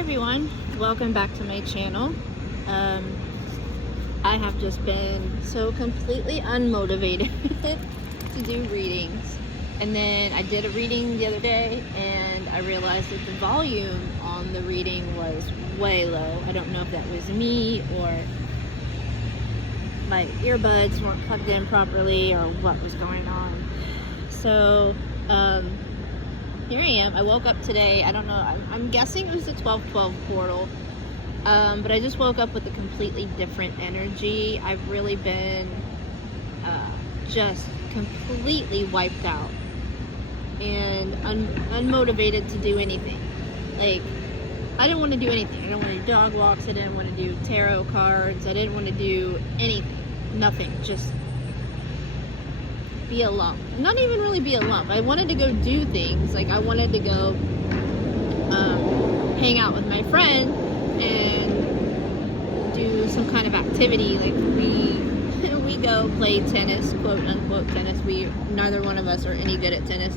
everyone, welcome back to my channel. I have just been so completely unmotivated to do readings, and then I did a reading the other day and I realized that the volume on the reading was way low. I don't know if that was me or my earbuds weren't plugged in properly or what was going on. So here I am. I woke up today. I don't know. I'm guessing it was the 12/12 portal. But I just woke up with a completely different energy. I've really been just completely wiped out and unmotivated to do anything. Like, I didn't want to do anything. I didn't want to do dog walks. I didn't want to do tarot cards. I didn't want to do anything. Nothing. Just be a lump. Not even really be a lump. I wanted to go do things. Like, I wanted to go hang out with my friend and do some kind of activity. Like, we go play tennis, quote unquote tennis. Neither one of us are any good at tennis.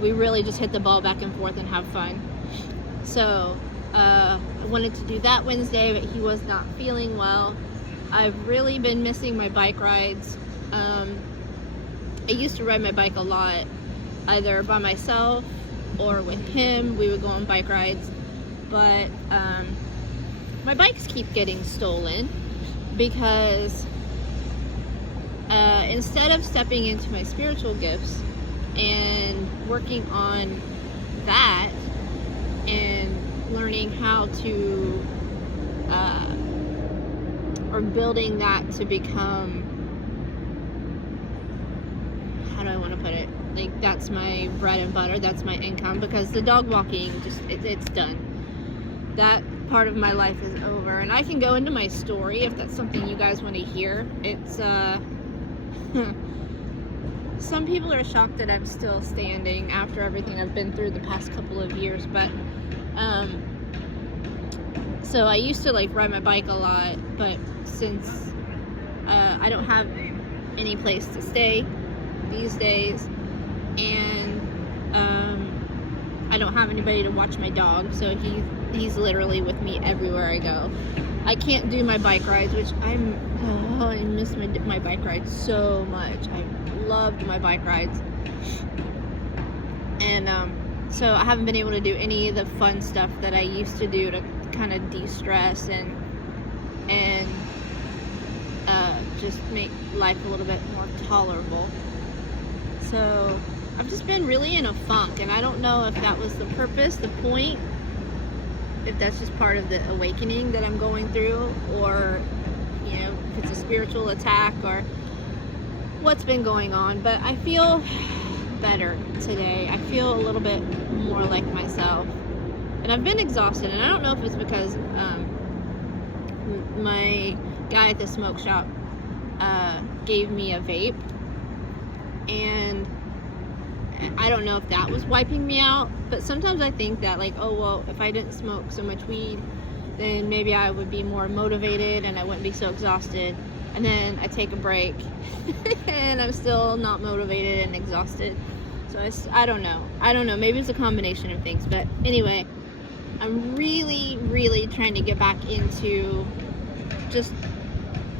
We really just hit the ball back and forth and have fun. So I wanted to do that Wednesday, but he was not feeling well. I've really been missing my bike rides. I used to ride my bike a lot, either by myself or with him. We would go on bike rides, but my bikes keep getting stolen because instead of stepping into my spiritual gifts and working on that and learning how to or building that to become, how do I want to put it, like, that's my bread and butter, that's my income, because the dog walking, just it's done. That part of my life is over, and I can go into my story if that's something you guys want to hear. It's some people are shocked that I'm still standing after everything I've been through the past couple of years, but so I used to like ride my bike a lot, but since I don't have any place to stay these days, and I don't have anybody to watch my dog, so he's literally with me everywhere I go. I can't do my bike rides, which I miss my bike rides so much. I loved my bike rides, and so I haven't been able to do any of the fun stuff that I used to do to kind of de-stress and just make life a little bit more tolerable. So I've just been really in a funk, and I don't know if that was the purpose, the point, if that's just part of the awakening that I'm going through, or, you know, if it's a spiritual attack or what's been going on. But I feel better today. I feel a little bit more like myself, and I've been exhausted, and I don't know if it's because my guy at the smoke shop gave me a vape, and I don't know if that was wiping me out. But sometimes I think that, like, oh well, if I didn't smoke so much weed, then maybe I would be more motivated and I wouldn't be so exhausted. And then I take a break and I'm still not motivated and exhausted. So I don't know, maybe it's a combination of things. But anyway, I'm really trying to get back into just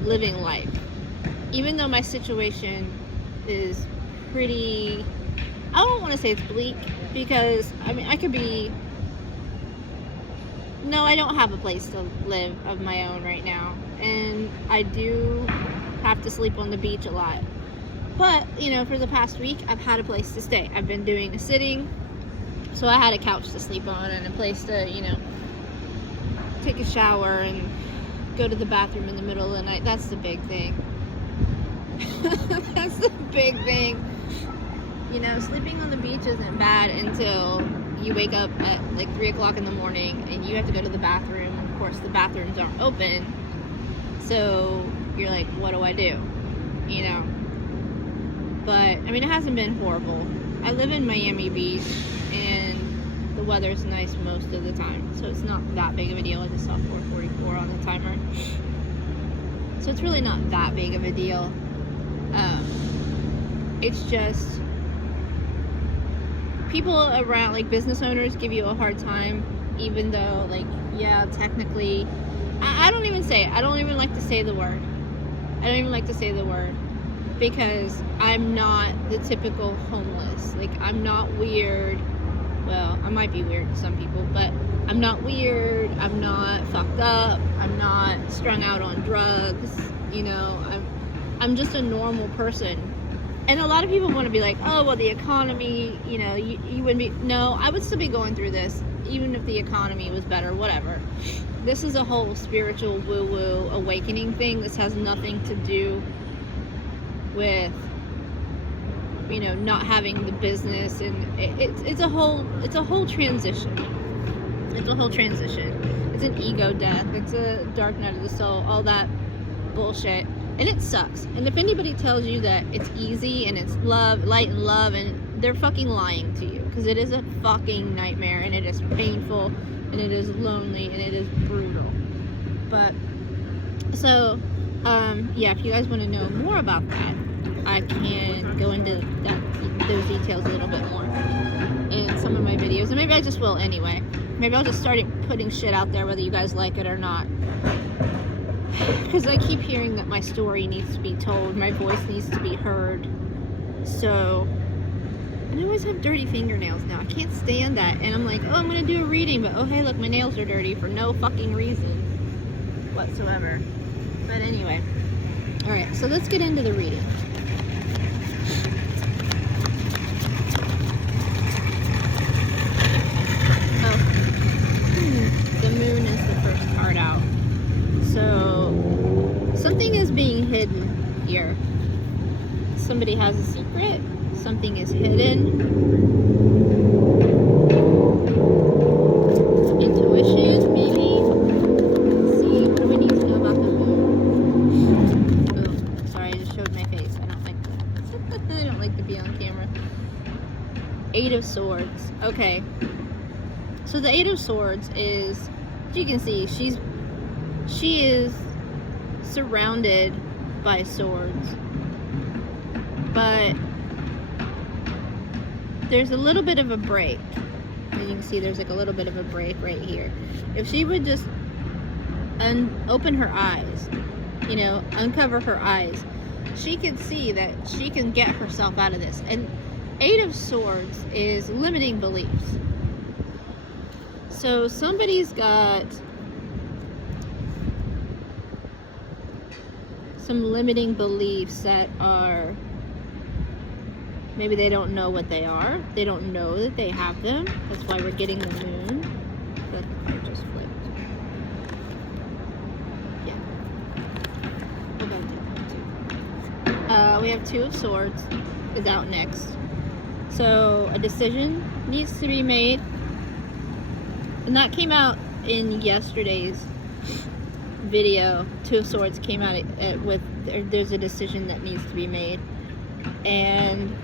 living life, even though my situation is pretty, I don't want to say it's bleak, because I mean, I don't have a place to live of my own right now, and I do have to sleep on the beach a lot. But, you know, for the past week, I've had a place to stay. I've been doing a sitting, so I had a couch to sleep on and a place to, you know, take a shower and go to the bathroom in the middle of the night. That's the big thing. That's the big thing. You know, sleeping on the beach isn't bad until you wake up at like 3 o'clock in the morning and you have to go to the bathroom. Of course, the bathrooms aren't open, so you're like, what do I do? You know? But, I mean, it hasn't been horrible. I live in Miami Beach, and the weather's nice most of the time, so it's not that big of a deal. I just saw 4:44 on the timer. So it's really not that big of a deal. It's just people around, like business owners, give you a hard time even though, like, yeah, technically, I don't even say it. I don't even like to say the word. I don't even like to say the word because I'm not the typical homeless. Like, I'm not weird. Well, I might be weird to some people, but I'm not weird. I'm not fucked up. I'm not strung out on drugs. You know, I'm just a normal person. And a lot of people want to be like, oh, well, the economy, you know, you wouldn't be. No, I would still be going through this, even if the economy was better, whatever. This is a whole spiritual woo-woo awakening thing. This has nothing to do with, you know, not having the business, and it's a whole transition. It's a whole transition. It's an ego death. It's a dark night of the soul. All that bullshit. And it sucks. And if anybody tells you that it's easy and it's love, light and love, and they're fucking lying to you, because it is a fucking nightmare, and it is painful, and it is lonely, and it is brutal. But so yeah, if you guys want to know more about that, I can go into those details a little bit more in some of my videos, and maybe I just will anyway. Maybe I'll just start putting shit out there whether you guys like it or not. Because I keep hearing that my story needs to be told, my voice needs to be heard. So, and I always have dirty fingernails now. I can't stand that. And I'm like, oh, I'm going to do a reading, but oh, hey, look, my nails are dirty for no fucking reason whatsoever. But anyway. Alright, so let's get into the reading. The moon is the first card out. So, something is being hidden here. Somebody has a secret. Something is hidden. Intuition, maybe? Let's see, what do we need to know about the moon? Oh, sorry, I just showed my face. I don't like that. I don't like to be on camera. Eight of Swords. Okay. So the Eight of Swords is, as you can see, she is surrounded by swords, but there's a little bit of a break. As you can see, there's like a little bit of a break right here. If she would just open her eyes, you know, uncover her eyes, she can see that she can get herself out of this. And Eight of Swords is limiting beliefs. So somebody's got some limiting beliefs that are, maybe they don't know what they are. They don't know that they have them. That's why we're getting the moon. That card just flipped. Yeah. We're going to take that too. We have Two of Swords is out next. So a decision needs to be made. And that came out in yesterday's video. Two of Swords came out with there's a decision that needs to be made, and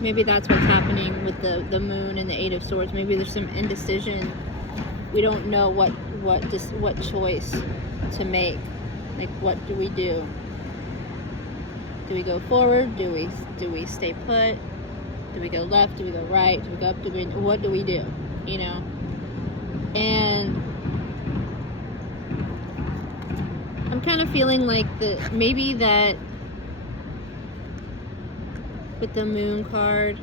maybe that's what's happening with the moon and the Eight of Swords. Maybe there's some indecision. We don't know what choice to make. Like, what do we do? Do we go forward? Do we stay put? Do we go left? Do we go right? Do we go up? What do we do? You know? And I'm kind of feeling like maybe that with the moon card,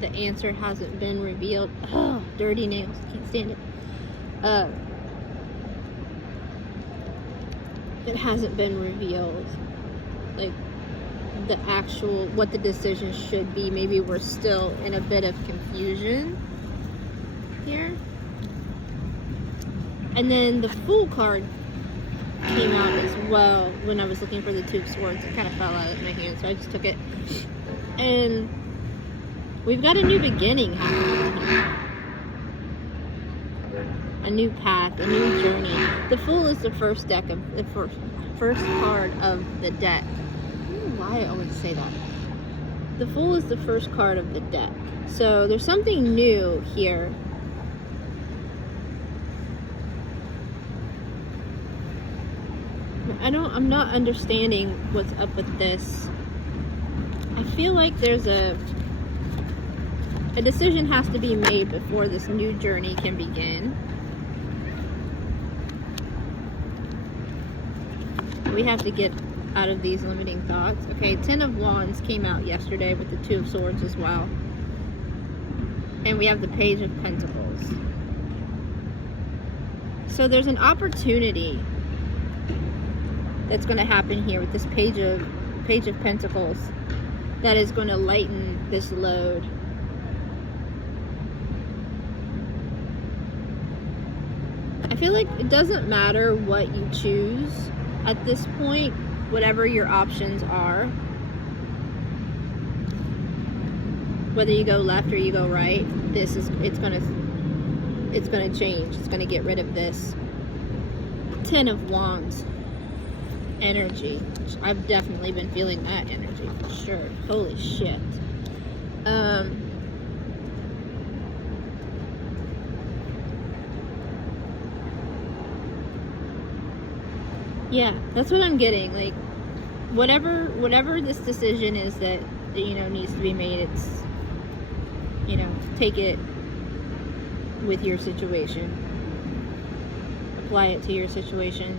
the answer hasn't been revealed. Oh, dirty nails. Can't stand it. It hasn't been revealed. Like, the actual, what the decision should be. Maybe we're still in a bit of confusion here. And then the Fool card came out as well when I was looking for the Two of Swords. It kind of fell out of my hand, so I just took it. And we've got a new beginning happening here. A new path, a new journey. The Fool is the first first card of the deck. I don't know why I always say that. The Fool is the first card of the deck. So there's something new here. I'm not understanding what's up with this. I feel like there's a A decision has to be made before this new journey can begin. We have to get out of these limiting thoughts. Okay, Ten of Wands came out yesterday with the Two of Swords as well. And we have the Page of Pentacles. So there's an opportunity that's going to happen here with this Page of Pentacles that is going to lighten this load. I feel like it doesn't matter what you choose at this point, whatever your options are, whether you go left or you go right, it's gonna change. It's gonna get rid of this Ten of Wands energy, which I've definitely been feeling that energy for sure. Holy shit. Yeah, that's what I'm getting. Like, whatever this decision is that you know needs to be made, it's, you know, take it with your situation, apply it to your situation.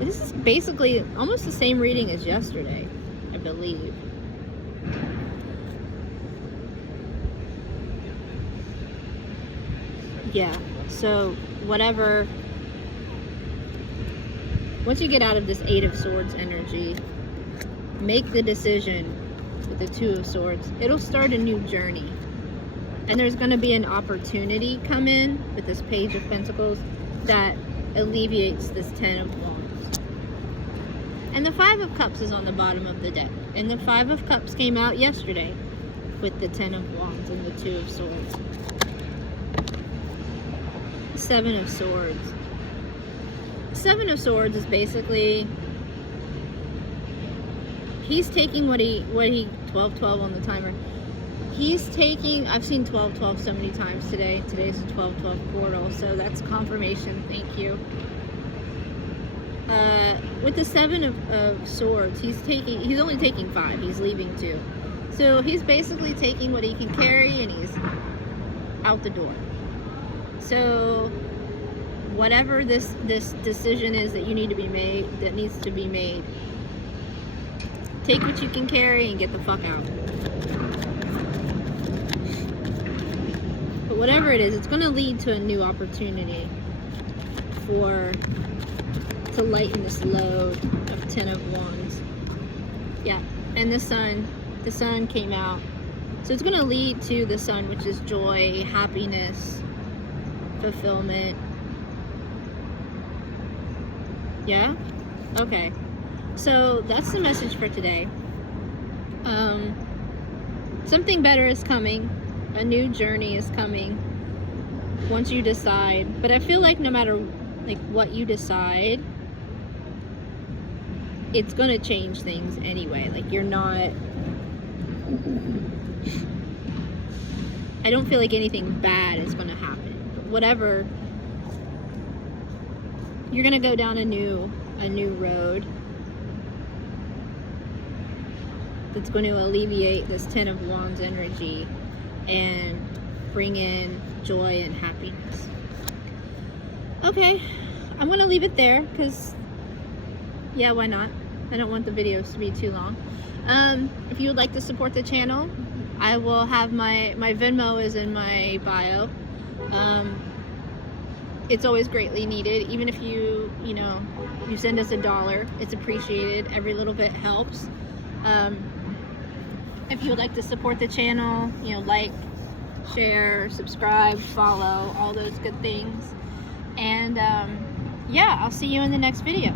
This is basically almost the same reading as yesterday, I believe. Yeah, so whatever. Once you get out of this Eight of Swords energy, make the decision with the Two of Swords. It'll start a new journey. And there's going to be an opportunity come in with this Page of Pentacles that alleviates this Ten of Wands. And the Five of Cups is on the bottom of the deck. And the Five of Cups came out yesterday with the Ten of Wands and the Two of Swords. Seven of Swords. Seven of Swords is basically, he's taking what he 12-12 on the timer. He's taking, I've seen 12-12 so many times today. Today's a 12-12 portal, so that's confirmation. Thank you. With the Seven of Swords, he's only taking 5. He's leaving 2. So he's basically taking what he can carry and he's out the door. So whatever this decision is that needs to be made, take what you can carry and get the fuck out. But whatever it is, it's going to lead to a new opportunity to lighten this load of Ten of Wands. Yeah, and the sun came out. So it's going to lead to the sun, which is joy, happiness, fulfillment. Yeah? Okay. So that's the message for today. Something better is coming. A new journey is coming once you decide. But I feel like no matter like what you decide, it's going to change things anyway. Like, you're not, I don't feel like anything bad is going to happen. But whatever, you're going to go down a new road that's going to alleviate this Ten of Wands energy and bring in joy and happiness. Okay, I'm going to leave it there because, yeah, why not? I don't want the videos to be too long. If you would like to support the channel, I will have my Venmo is in my bio. It's always greatly needed. Even if you send us $1, it's appreciated. Every little bit helps. If you would like to support the channel, like, share, subscribe, follow, all those good things. And yeah, I'll see you in the next video.